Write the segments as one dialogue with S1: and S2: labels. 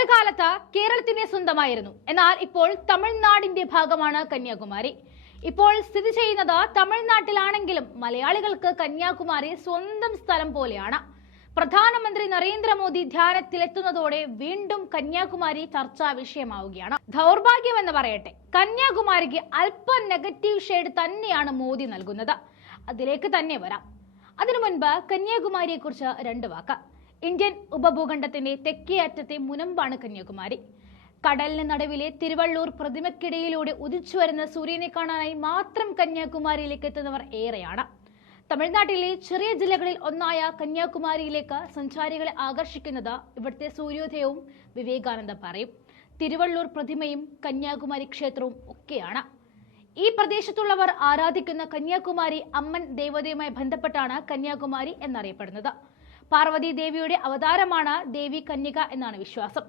S1: ഒരു കാലത്ത് കേരളത്തിന്റെ സ്വന്തമായിരുന്നു. എന്നാൽ ഇപ്പോൾ തമിഴ്നാടിന്റെ ഭാഗമാണ് കന്യാകുമാരി. ഇപ്പോൾ സ്ഥിതി ചെയ്യുന്നത് തമിഴ്നാട്ടിലാണെങ്കിലും മലയാളികൾക്ക് കന്യാകുമാരി സ്വന്തം സ്ഥലം പോലെയാണ്. പ്രധാനമന്ത്രി നരേന്ദ്രമോദി ധ്യാനത്തിലെത്തുന്നതോടെ വീണ്ടും കന്യാകുമാരി ചർച്ചാ വിഷയമാവുകയാണ്. ദൗർഭാഗ്യമെന്ന് പറയട്ടെ കന്യാകുമാരിക്ക് അല്പം നെഗറ്റീവ് ഷെയ്ഡ് തന്നെയാണ് മോദി നൽകുന്നത്. അതിലേക്ക് തന്നെ വരാം. അതിനു മുൻപ് കന്യാകുമാരിയെക്കുറിച്ച് രണ്ട് വാക്ക്. ഇന്ത്യൻ ഉപഭൂഖണ്ഡത്തിന്റെ തെക്കേ അറ്റത്തെ മുനമ്പാണ് കന്യാകുമാരി. കടലിന് നടുവിലെ തിരുവള്ളൂർ പ്രതിമക്കിടയിലൂടെ ഉദിച്ചു വരുന്ന സൂര്യനെ കാണാനായി മാത്രം കന്യാകുമാരിയിലേക്ക് എത്തുന്നവർ ഏറെയാണ്. തമിഴ്നാട്ടിലെ ചെറിയ ജില്ലകളിൽ ഒന്നായ കന്യാകുമാരിയിലേക്ക് സഞ്ചാരികളെ ആകർഷിക്കുന്നത് ഇവിടുത്തെ സൂര്യോദയവും വിവേകാനന്ദ പറയും. തിരുവള്ളൂർ പ്രതിമയും കന്യാകുമാരി ക്ഷേത്രവും ഒക്കെയാണ്. ഈ പ്രദേശത്തുള്ളവർ ആരാധിക്കുന്ന കന്യാകുമാരി അമ്മൻ ദേവതയുമായി ബന്ധപ്പെട്ടാണ് കന്യാകുമാരി എന്നറിയപ്പെടുന്നത്. പാർവതി ദേവിയുടെ അവതാരമാണ് ദേവി കന്യക എന്നാണ് വിശ്വാസം.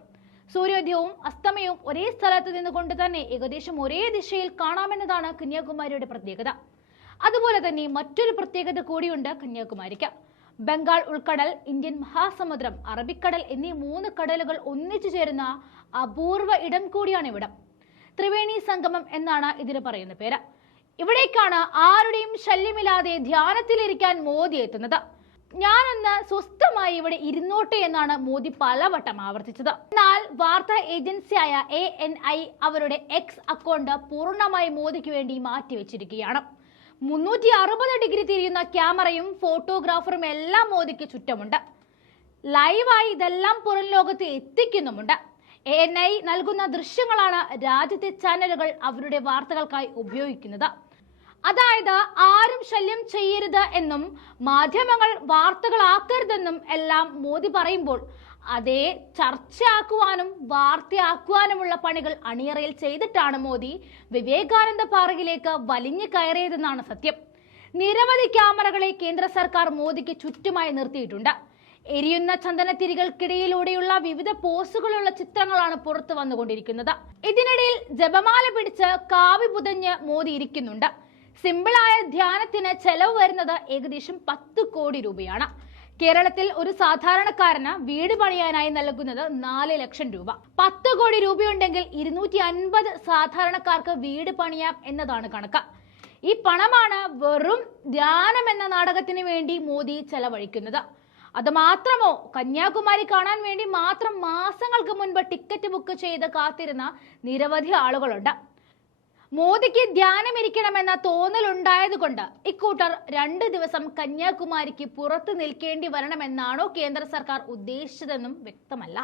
S1: സൂര്യോദയവും അസ്തമയവും ഒരേ സ്ഥലത്ത് നിന്നുകൊണ്ട് തന്നെ ഏകദേശം ഒരേ ദിശയിൽ കാണാമെന്നതാണ് കന്യാകുമാരിയുടെ പ്രത്യേകത. അതുപോലെ തന്നെ മറ്റൊരു പ്രത്യേകത കൂടിയുണ്ട് കന്യാകുമാരിക്ക്. ബംഗാൾ ഉൾക്കടൽ ഇന്ത്യൻ മഹാസമുദ്രം അറബിക്കടൽ എന്നീ മൂന്ന് കടലുകൾ ഒന്നിച്ചു ചേരുന്ന അപൂർവ ഇടം കൂടിയാണ് ഇവിടം. ത്രിവേണി സംഗമം എന്നാണ് ഇതിന് പറയുന്ന പേര്. ഇവിടേക്കാണ് ആരുടെയും ശല്യമില്ലാതെ ധ്യാനത്തിലിരിക്കാൻ മോദി എത്തുന്നത്. ഞാനൊന്ന് സ്വസ്ഥമായി ഇവിടെ ഇരുന്നോട്ടെ എന്നാണ് മോദി പലവട്ടം ആവർത്തിച്ചത്. എന്നാൽ വാർത്താ ഏജൻസിയായ എ എൻ ഐ അവരുടെ എക്സ് അക്കൗണ്ട് പൂർണമായി മോദിക്ക് വേണ്ടി മാറ്റിവെച്ചിരിക്കുകയാണ്. മുന്നൂറ്റി അറുപത് ഡിഗ്രി തിരിയുന്ന ക്യാമറയും ഫോട്ടോഗ്രാഫറും എല്ലാം മോദിക്ക് ചുറ്റുമുണ്ട്. ലൈവായി ഇതെല്ലാം പുറം ലോകത്ത് എത്തിക്കുന്നുമുണ്ട്. എ എൻ ഐ നൽകുന്ന ദൃശ്യങ്ങളാണ് രാജ്യത്തെ ചാനലുകൾ അവരുടെ വാർത്തകൾക്കായി ഉപയോഗിക്കുന്നത്. അതായത് ആരും ശല്യം ചെയ്യരുത് എന്നും മാധ്യമങ്ങൾ വാർത്തകളാക്കരുതെന്നും എല്ലാം മോദി പറയുമ്പോൾ അതേ ചർച്ചയാക്കുവാനും വാർത്തയാക്കുവാനുമുള്ള പണികൾ അണിയറയിൽ ചെയ്തിട്ടാണ് മോദി വിവേകാനന്ദ പാറയിലേക്ക് വലിഞ്ഞു കയറിയതെന്നാണ് സത്യം. നിരവധി ക്യാമറകളെ കേന്ദ്ര സർക്കാർ മോദിക്ക് ചുറ്റുമായി നിർത്തിയിട്ടുണ്ട്. എരിയുന്ന ചന്ദനത്തിരികൾക്കിടയിലൂടെയുള്ള വിവിധ പോസുകളുള്ള ചിത്രങ്ങളാണ് പുറത്തു വന്നുകൊണ്ടിരിക്കുന്നത്. ഇതിനിടയിൽ ജപമാല പിടിച്ച് കാവി പുതഞ്ഞ് മോദി ഇരിക്കുന്നുണ്ട്. സിമ്പിളായ ധ്യാനത്തിന് ചെലവ് വരുന്നത് ഏകദേശം പത്ത് കോടി രൂപയാണ്. കേരളത്തിൽ ഒരു സാധാരണക്കാരന് വീട് പണിയാനായി നൽകുന്നത് നാല് ലക്ഷം രൂപ. പത്ത് കോടി രൂപയുണ്ടെങ്കിൽ ഇരുന്നൂറ്റി അൻപത് സാധാരണക്കാർക്ക് വീട് പണിയാം എന്നതാണ് കണക്ക്. ഈ പണമാണ് വെറും ധ്യാനം എന്ന നാടകത്തിന് വേണ്ടി മോദി ചെലവഴിക്കുന്നത്. അത് മാത്രമോ കന്യാകുമാരി കാണാൻ വേണ്ടി മാത്രം മാസങ്ങൾക്ക് മുൻപ് ടിക്കറ്റ് ബുക്ക് ചെയ്ത് കാത്തിരുന്ന നിരവധി ആളുകളുണ്ട്. മോദിക്ക് ധ്യാനമിരിക്കണമെന്ന തോന്നലുണ്ടായതുകൊണ്ട് ഇക്കൂട്ടർ രണ്ട് ദിവസം കന്യാകുമാരിക്ക് പുറത്തു നിൽക്കേണ്ടി വരണമെന്നാണോ കേന്ദ്ര സർക്കാർ ഉദ്ദേശിച്ചതെന്നും വ്യക്തമല്ല.